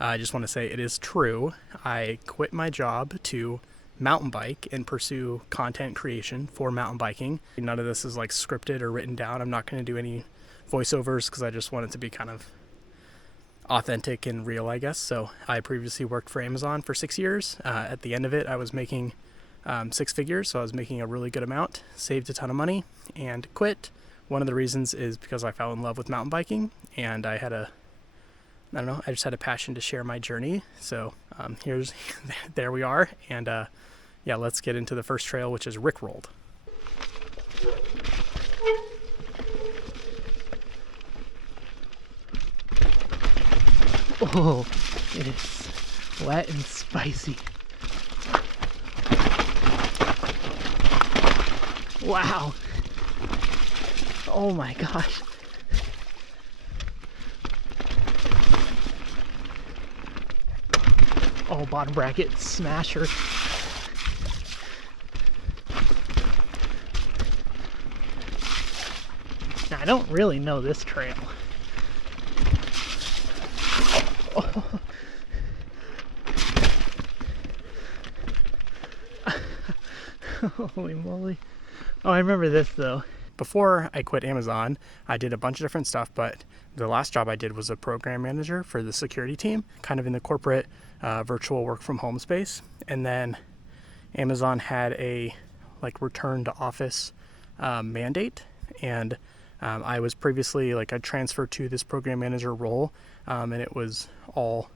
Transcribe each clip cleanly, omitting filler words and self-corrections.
I just want to say it is true. I quit my job to mountain bike and pursue content creation for mountain biking. None of this is like scripted or written down. I'm not going to do any voiceovers because I just want it to be kind of authentic and real, I guess. So I previously worked for Amazon for 6 years. At the end of it, I was making 6 figures, so I was making a really good amount, saved a ton of money, and quit. One of the reasons is because I fell in love with mountain biking, and I just had a passion to share my journey. So there we are, and yeah, let's get into the first trail, which is Rickrolled. Oh, it is wet and spicy. Wow. Oh my gosh. Oh, bottom bracket smasher. Now, I don't really know this trail. Oh. Holy moly. Oh, I remember this though. Before I quit Amazon, I did a bunch of different stuff, but the last job I did was a program manager for the security team, kind of in the corporate virtual work from home space. And then Amazon had a return to office mandate, and I was previously I transferred to this program manager role, and it was all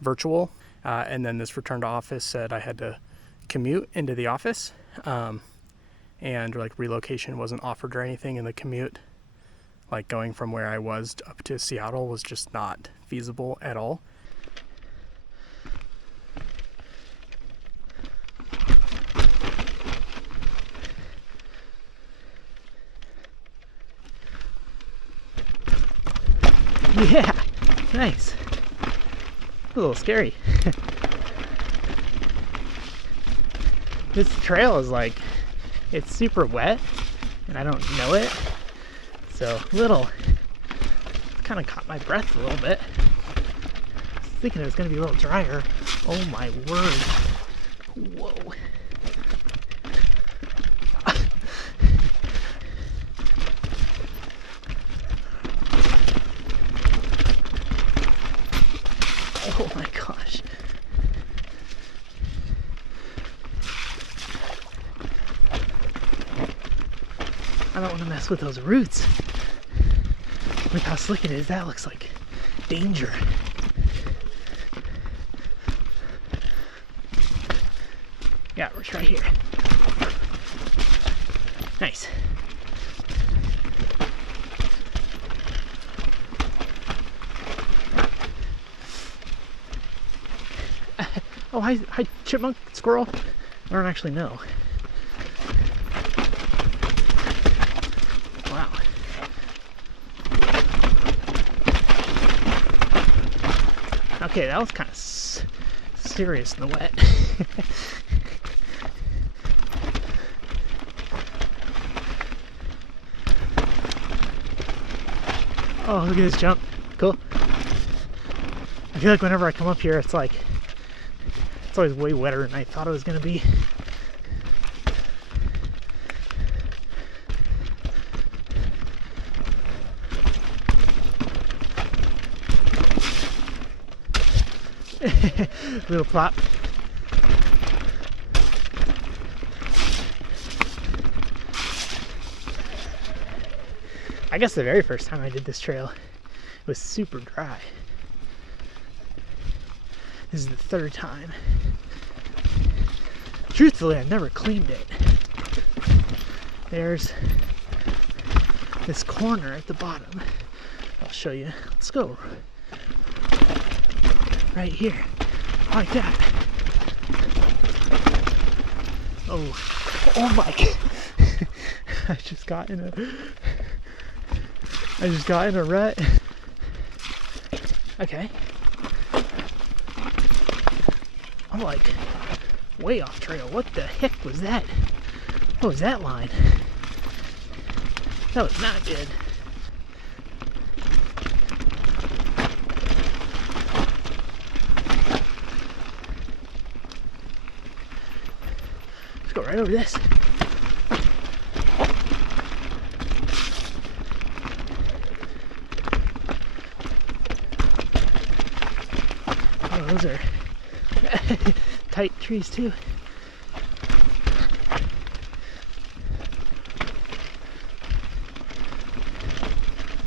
virtual. And then this return to office said I had to commute into the office. And relocation wasn't offered or anything, and the commute, going from where I was up to Seattle, was just not feasible at all. Yeah, nice. A little scary. This trail is it's super wet, and I don't know it, so kind of caught my breath a little bit. I was thinking it was going to be a little drier. Oh my word. Whoa. Oh my gosh. I don't want to mess with those roots. With how slick it is, that looks like danger. Yeah, it's right here. Nice. Oh, hi, chipmunk, squirrel. I don't actually know. Wow. Okay, that was kind of serious in the wet. Oh, look at this jump. Cool. I feel like whenever I come up here, it's always way wetter than I thought it was going to be. Little plop. I guess the very first time I did this trail, it was super dry. This is the third time. Truthfully, I've never cleaned it. There's this corner at the bottom. I'll show you. Let's go. Right here. Like that. Oh my God. I just got in a rut. Okay. I'm way off trail. What the heck was that? What was that line? That was not good. go right over this. Oh, those are tight trees too.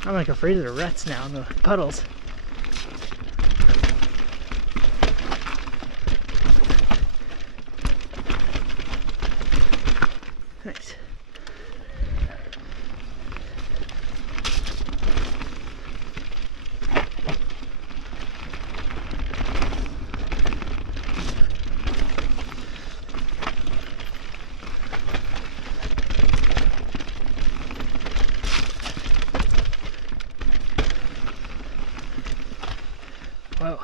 I'm like afraid of the ruts now and the puddles. Nice. Whoa.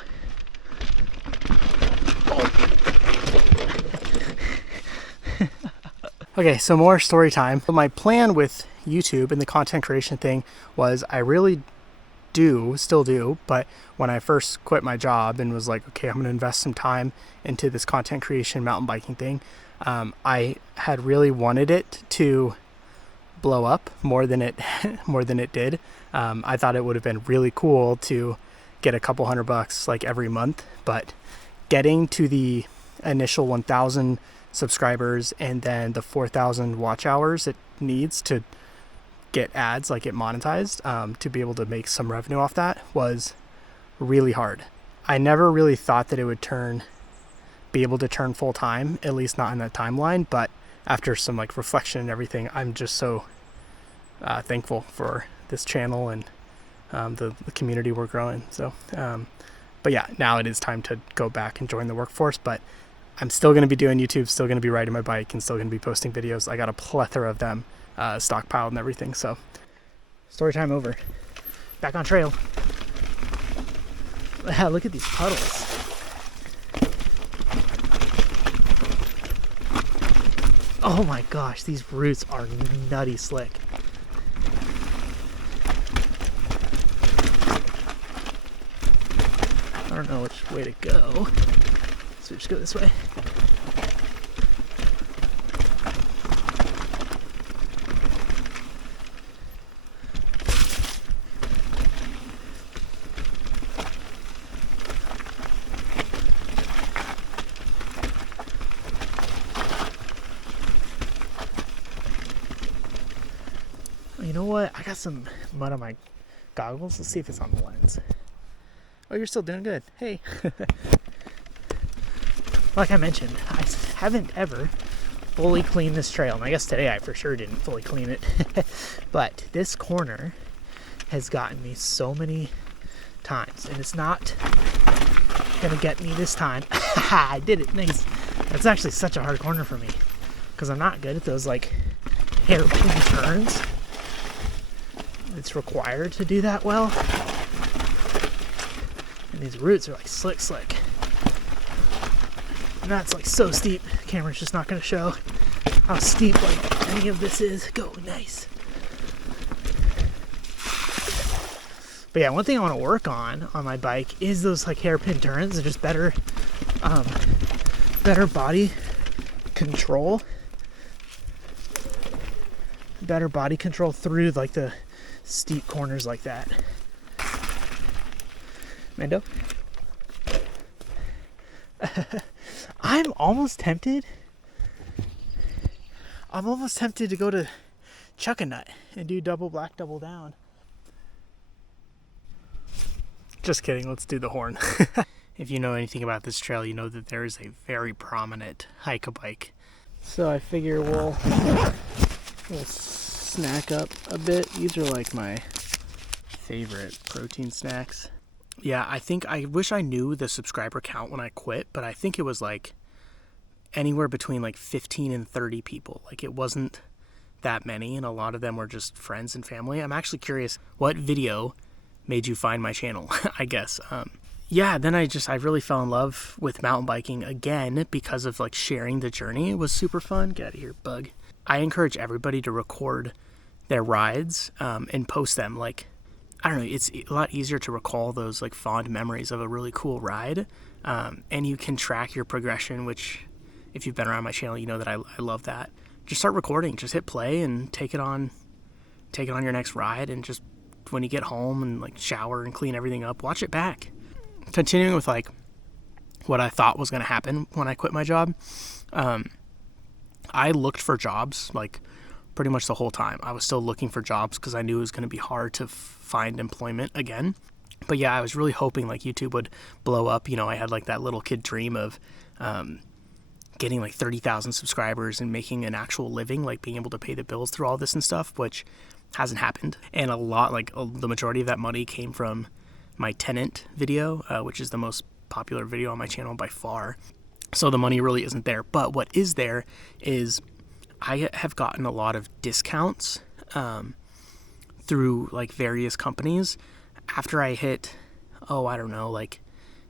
Okay, so more story time. My plan with YouTube and the content creation thing was I really still do, but when I first quit my job and was like, okay, I'm going to invest some time into this content creation mountain biking thing, I had really wanted it to blow up more than it did. I thought it would have been really cool to get a couple $100 like every month, but getting to the initial 1,000 subscribers and then the 4,000 watch hours it needs to get ads, like get monetized, to be able to make some revenue off that was really hard. I never really thought that it would be able to turn full time, at least not in that timeline, but after some like reflection and everything, I'm just so thankful for this channel and the community we're growing. So, but yeah, now it is time to go back and join the workforce, but I'm still going to be doing YouTube, still going to be riding my bike, and still going to be posting videos. I got a plethora of them stockpiled and everything. So, Story time over. Back on trail. Wow, look at these puddles. Oh my gosh, these roots are nutty slick. I don't know which way to go, so just go this way. You know what? I got some mud on my goggles. Let's see if it's on the lens. Oh, you're still doing good. Hey. Like I mentioned, I haven't ever fully cleaned this trail. And I guess today I for sure didn't fully clean it. But this corner has gotten me so many times. And it's not going to get me this time. I did it. Nice. That's actually such a hard corner for me. Because I'm not good at those like hairpin turns. It's required to do that well. And these roots are like slick. And that's like so steep. The camera's just not going to show how steep like any of this is. Go, nice. But yeah, one thing I want to work on my bike is those like hairpin turns. They're just better body control. Better body control through like the steep corners like that. Mando? I'm almost tempted to go to Chuck a Nut and do double black, double down. Just kidding, let's do the horn. If you know anything about this trail, you know that there is a very prominent hike-a-bike. So I figure we'll snack up a bit. These are like my favorite protein snacks. Yeah, I wish I knew the subscriber count when I quit, but I think it was like anywhere between like 15 and 30 people. Like it wasn't that many, and a lot of them were just friends and family. I'm actually curious, what video made you find my channel, I guess. Yeah, then I really fell in love with mountain biking again because of like sharing the journey. It was super fun. Get out of here, bug. I encourage everybody to record their rides and post them. Like, I don't know, it's a lot easier to recall those like fond memories of a really cool ride. And you can track your progression, which if you've been around my channel, you know that I love that. Just start recording, just hit play and take it on your next ride, and just when you get home and like shower and clean everything up, watch it back. Continuing with like what I thought was going to happen when I quit my job, I looked for jobs like pretty much the whole time. I was still looking for jobs because I knew it was going to be hard to find employment again. But yeah, I was really hoping like YouTube would blow up. You know, I had like that little kid dream of getting like 30,000 subscribers and making an actual living, like being able to pay the bills through all this and stuff, which hasn't happened. And the majority of that money came from my tenant video, which is the most popular video on my channel by far. So the money really isn't there. But what is there is I have gotten a lot of discounts through like various companies. After I hit, I don't know, like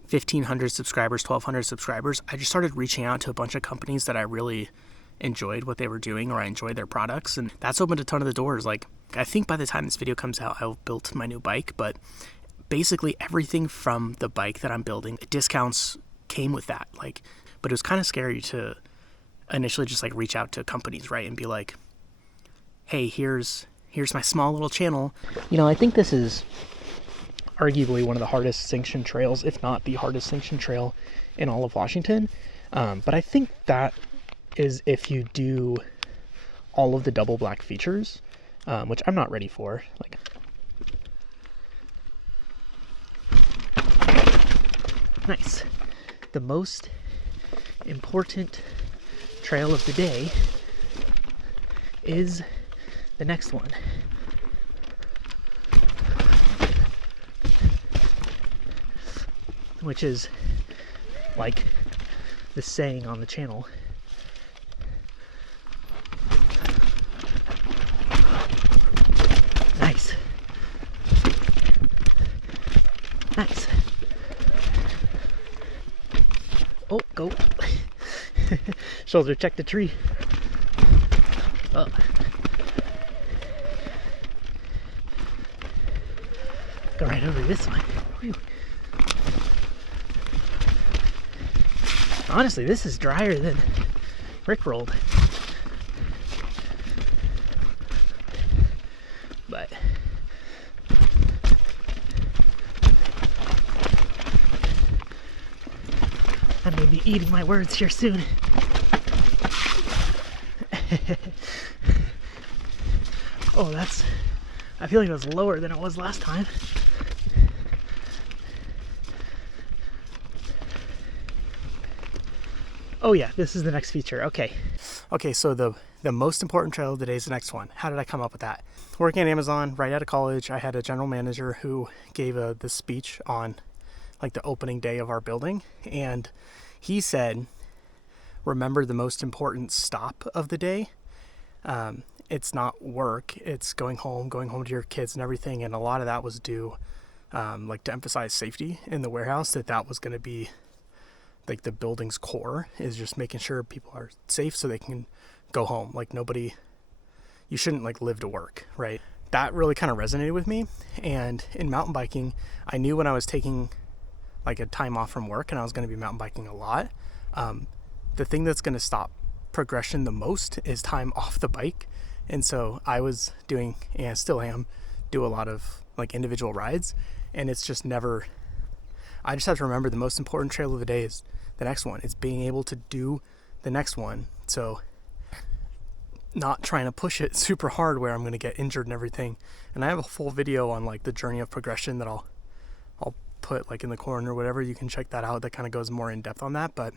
1,500 subscribers, 1,200 subscribers, I just started reaching out to a bunch of companies that I really enjoyed what they were doing, or I enjoyed their products. And that's opened a ton of the doors. Like, I think by the time this video comes out, I'll built my new bike, but basically everything from the bike that I'm building, discounts came with that. Like, but it was kind of scary to initially just like reach out to companies, right? And be like, hey, here's my small little channel. You know, I think this is arguably one of the hardest sanctioned trails, if not the hardest sanctioned trail in all of Washington. But I think that is if you do all of the double black features, which I'm not ready for. Like, nice. The most important trail of the day is the next one. Which is like the saying on the channel. Nice. Nice. Oh, go. Shoulder check the tree. Oh. Go right over this one. Whew. Honestly, this is drier than Rickrolled. But I may be eating my words here soon. Oh, I feel like it was lower than it was last time. Oh yeah, this is the next feature. Okay, so the most important trail of the day is the next one. How did I come up with that? Working at Amazon right out of college, I had a general manager who gave this speech on like the opening day of our building, and he said, remember the most important stop of the day. It's not work, it's going home to your kids and everything. And a lot of that was due like to emphasize safety in the warehouse, that was going to be like the building's core, is just making sure people are safe so they can go home. Like, you shouldn't like live to work, right? That really kind of resonated with me. And in mountain biking, I knew when I was taking like a time off from work and I was going to be mountain biking a lot, the thing that's going to stop progression the most is time off the bike. And so I was doing, and still am, do a lot of like individual rides, and it's just never, I just have to remember the most important trail of the day is the next one. It's being able to do the next one. So not trying to push it super hard where I'm going to get injured and everything. And I have a full video on like the journey of progression that I'll put like in the corner or whatever. You can check that out. That kind of goes more in depth on that. But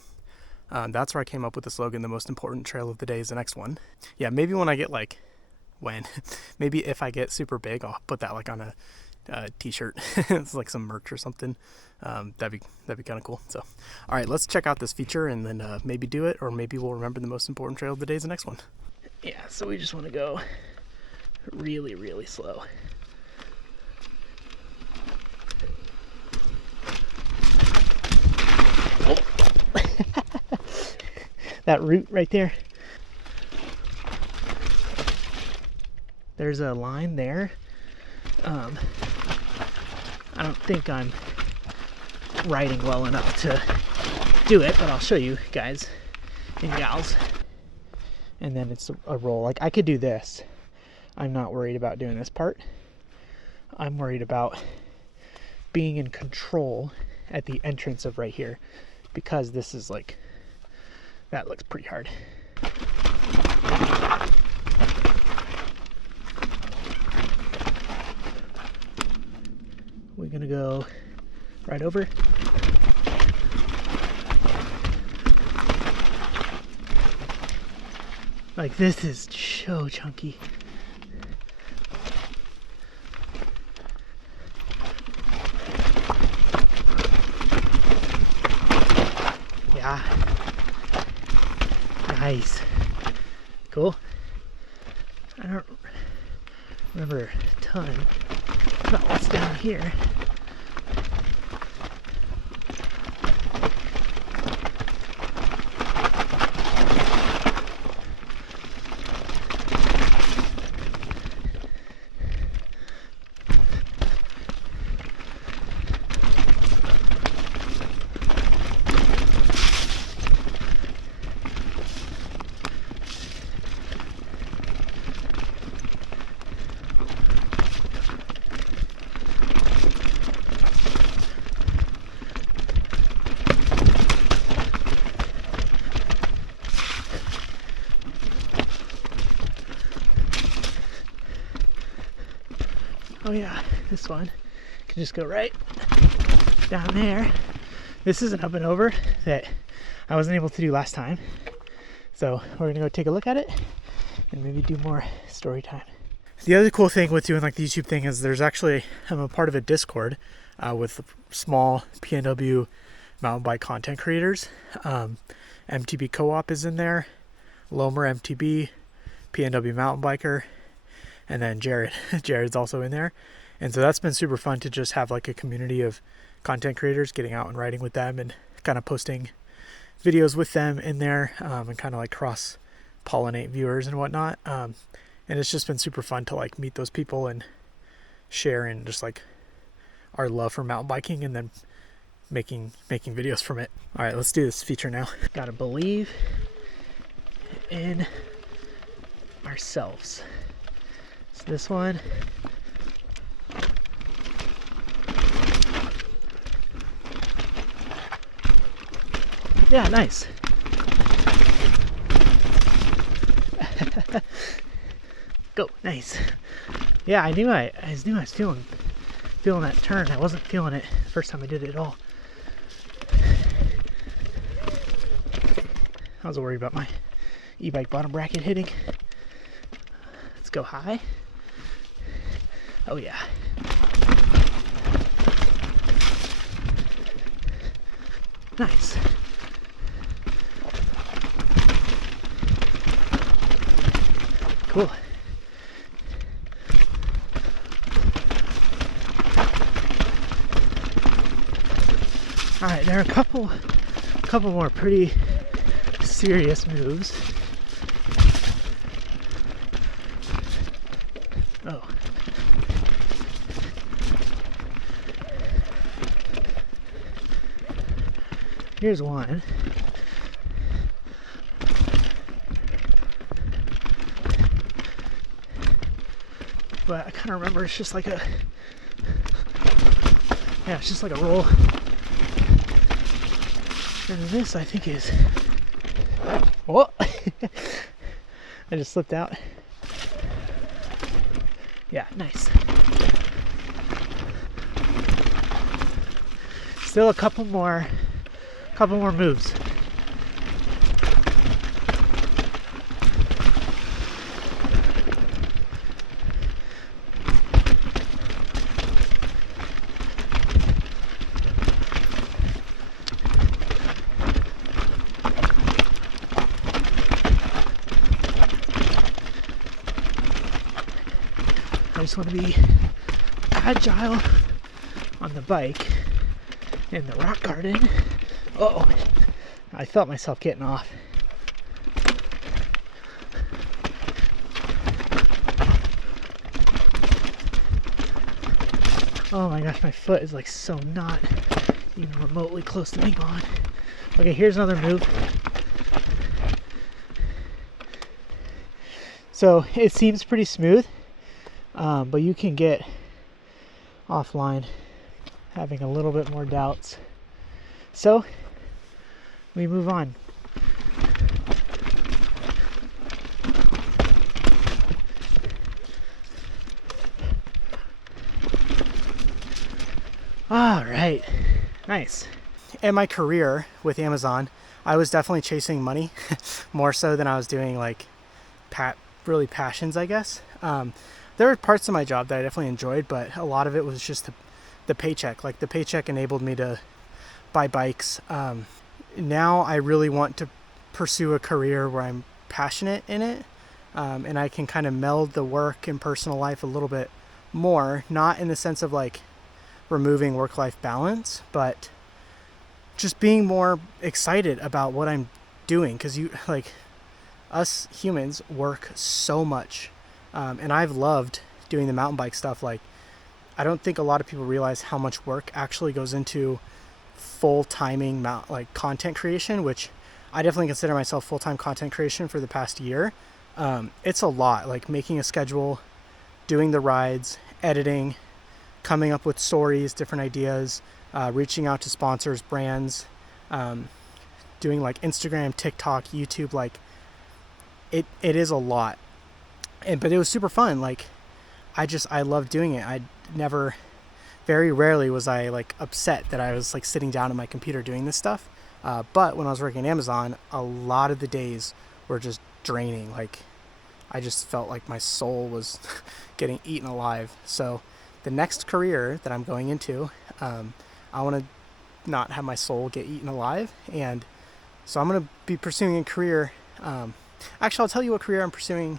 that's where I came up with the slogan, the most important trail of the day is the next one. Yeah, maybe when I get like, maybe if I get super big, I'll put that like on a t-shirt. It's like some merch or something. That'd be kind of cool. So, all right, let's check out this feature and then maybe do it, or maybe we'll remember the most important trail of the day is the next one. Yeah, so we just want to go really, really slow. Oh. That root right there. There's a line there. I don't think I'm riding well enough to do it, but I'll show you guys. and gals. And then it's a roll. Like, I could do this. I'm not worried about doing this part. I'm worried about being in control at the entrance of right here, because this is like, that looks pretty hard. We're gonna go right over. Like, this is so chunky. Yeah. Nice. Cool. I don't remember a ton about what's down here. Oh yeah, this one can just go right down there. This is an up and over that I wasn't able to do last time. So we're gonna go take a look at it and maybe do more story time. The other cool thing with doing like the YouTube thing is there's actually, I'm a part of a Discord with small PNW mountain bike content creators. MTB Co-op is in there, Lomer MTB, PNW mountain biker, and then Jared's also in there. And so that's been super fun to just have like a community of content creators, getting out and riding with them and kind of posting videos with them in there, and kind of like cross pollinate viewers and whatnot. And it's just been super fun to like meet those people and share in just like our love for mountain biking and then making videos from it. All right, let's do this feature now. Gotta believe in ourselves. So this one, yeah, nice. Go, nice. Yeah, I knew I was feeling that turn. I wasn't feeling it the first time I did it at all. I was worried about my e-bike bottom bracket hitting. Let's go high. Oh yeah. Nice. Cool. All right, there are a couple more pretty serious moves. Oh. Here's one. But I kind of remember it's just like a, yeah, it's just like a roll. And this I think is, oh, I just slipped out. Yeah, nice. Still a couple more moves. I just want to be agile on the bike in the rock garden. Oh, I felt myself getting off. Oh my gosh, my foot is like so not even remotely close to being on. Okay, here's another move. So it seems pretty smooth, but you can get offline having a little bit more doubts. So we move on. All right, nice. In my career with Amazon, I was definitely chasing money more so than I was doing like really passions, I guess. There were parts of my job that I definitely enjoyed, but a lot of it was just the paycheck. Like the paycheck enabled me to buy bikes. Now I really want to pursue a career where I'm passionate in it, and I can kind of meld the work and personal life a little bit more, not in the sense of like removing work-life balance, but just being more excited about what I'm doing, because us humans work so much, and I've loved doing the mountain bike stuff. Like, I don't think a lot of people realize how much work actually goes into full-timing content creation, which I definitely consider myself full-time content creation for the past year. It's a lot, like making a schedule, doing the rides, editing, coming up with stories, different ideas, reaching out to sponsors, brands, doing like Instagram, TikTok, YouTube. Like it is a lot, but it was super fun. Like I love doing it. Very rarely was I like upset that I was like sitting down at my computer doing this stuff. But when I was working at Amazon, a lot of the days were just draining. Like I just felt like my soul was getting eaten alive. So the next career that I'm going into, I want to not have my soul get eaten alive. And so I'm going to be pursuing a career. Actually, I'll tell you what career I'm pursuing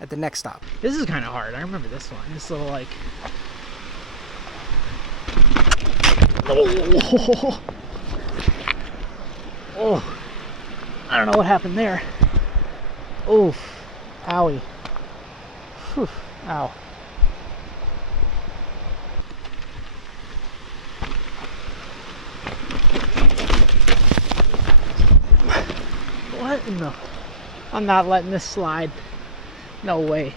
at the next stop. This is kind of hard. I remember this one. This little like... Oh, I don't know what happened there. Oof, owie. Whew. Ow. What in the... I'm not letting this slide. No way.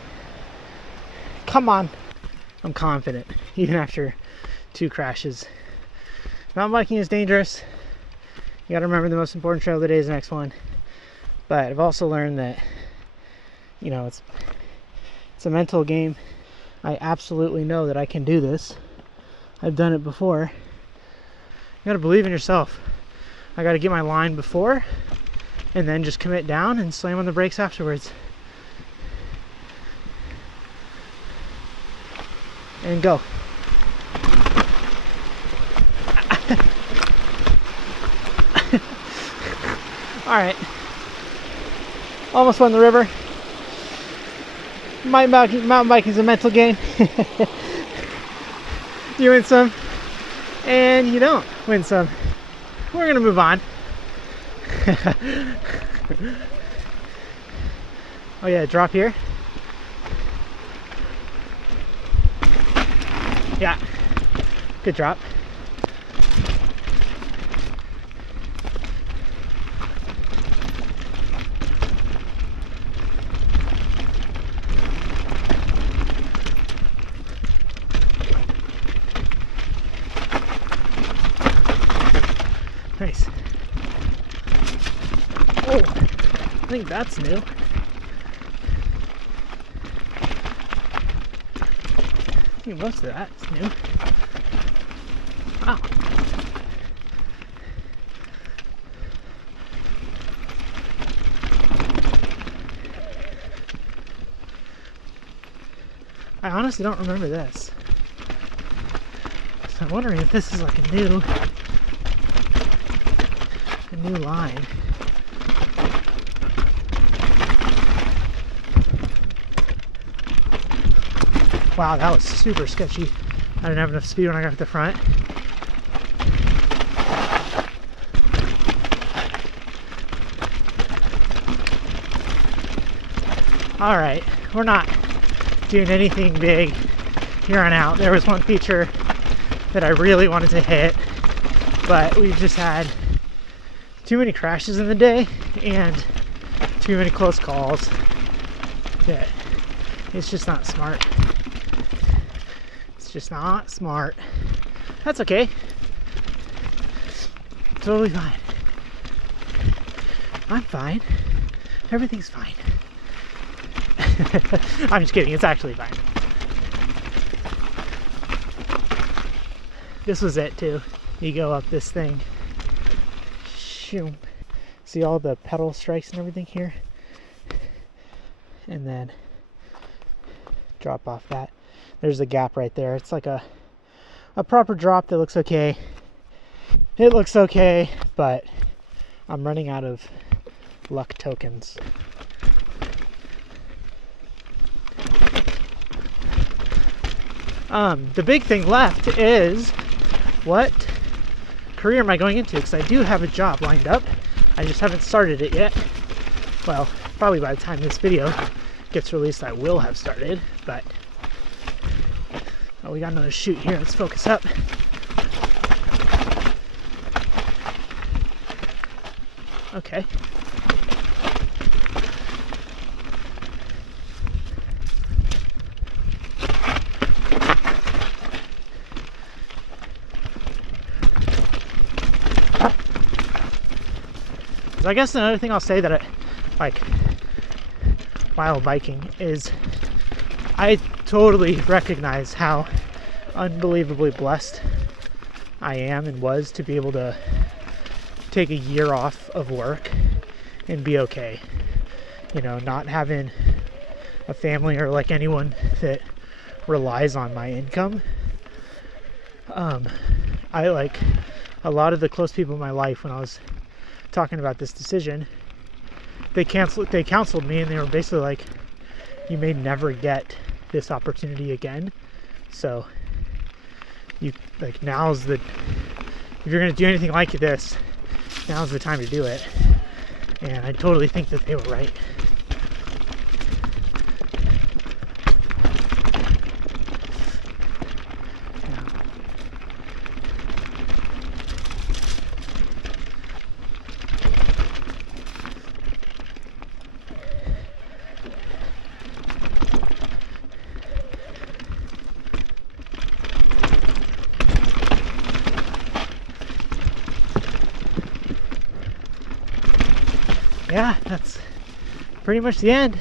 Come on. I'm confident, even after 2 crashes. Mountain biking is dangerous. You gotta remember the most important trail of the day is the next one. But I've also learned that, you know, it's a mental game. I absolutely know that I can do this. I've done it before. You gotta believe in yourself. I gotta get my line before, and then just commit down and slam on the brakes afterwards. And go. Alright. Almost won the river. Mountain biking is a mental game. You win some, and you don't win some. We're going to move on. Oh yeah, drop here. Yeah, good drop. Nice. Oh, I think that's new. I think most of that's new. Wow. I honestly don't remember this. So I'm wondering if this is like a new line. Wow, that was super sketchy. I didn't have enough speed when I got to the front. Alright, we're not doing anything big here on out. There was one feature that I really wanted to hit, but we've just had too many crashes in the day and too many close calls. that it's just not smart. It's just not smart. That's okay. Totally fine. I'm fine. Everything's fine. I'm just kidding. It's actually fine. This was it too. You go up this thing. Shoom. See all the pedal strikes and everything here? And then drop off that. There's a gap right there. It's like a proper drop that looks okay. It looks okay, but I'm running out of luck tokens. The big thing left is, what career am I going into? Because I do have a job lined up. I just haven't started it yet. Well, probably by the time this video gets released, I will have started, but oh, we got another shoot here. Let's focus up. Okay. So I guess another thing I'll say that I like while biking is I totally recognize how unbelievably blessed I am and was to be able to take a year off of work and be okay. You know, not having a family or like anyone that relies on my income. I like a lot of the close people in my life when I was talking about this decision, they counseled me, and they were basically like, you may never get this opportunity again, so you like, if you're gonna do anything like this, now's the time to do it. And I totally think that they were right. Yeah, that's pretty much the end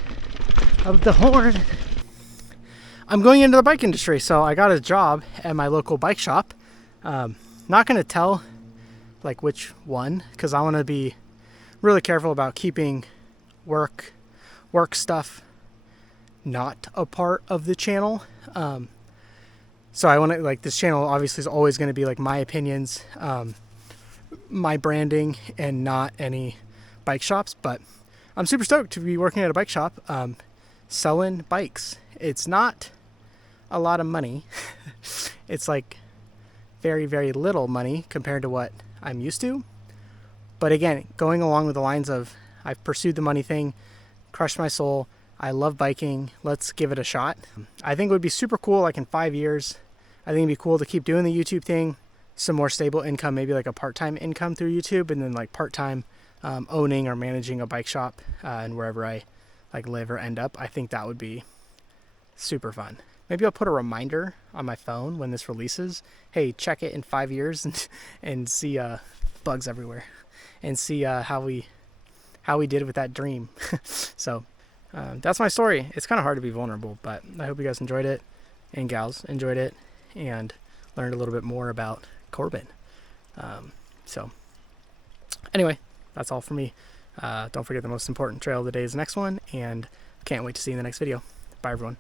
of the horn. I'm going into the bike industry, so I got a job at my local bike shop. Not going to tell like which one, because I want to be really careful about keeping work stuff not a part of the channel. So I want to, like, this channel obviously is always going to be like my opinions, my branding, and not any bike shops. But I'm super stoked to be working at a bike shop, selling bikes. It's not a lot of money. It's like very, very little money compared to what I'm used to. But again, going along with the lines of, I've pursued the money thing, crushed my soul, I love biking, let's give it a shot. I think it would be super cool, like in 5 years, I think it'd be cool to keep doing the YouTube thing, some more stable income, maybe like a part-time income through YouTube, and then like part-time owning or managing a bike shop and wherever I like live or end up. I think that would be super fun. Maybe I'll put a reminder on my phone when this releases. Hey, check it in 5 years and see bugs everywhere, and see how we did with that dream. So that's my story. It's kind of hard to be vulnerable, but I hope you guys enjoyed it, and gals enjoyed it, and learned a little bit more about Corbin. So anyway, that's all for me. Don't forget, the most important trail of the day is the next one, and can't wait to see you in the next video. Bye, everyone.